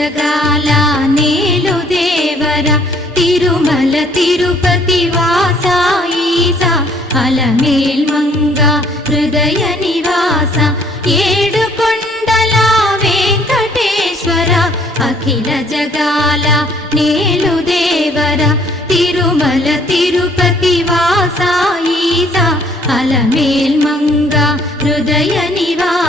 జగాల నేలు దేవర తిరుమల తిరుపతి వాస ఈసా అలమేల్ మంగ హృదయ నివాస ఏడు కొండల వెంకటేశ్వర అఖిల జగాల నేలు దేవర తిరుమల తిరుపతి వాస ఈసా అలమేల్ మంగ హృదయ నివాస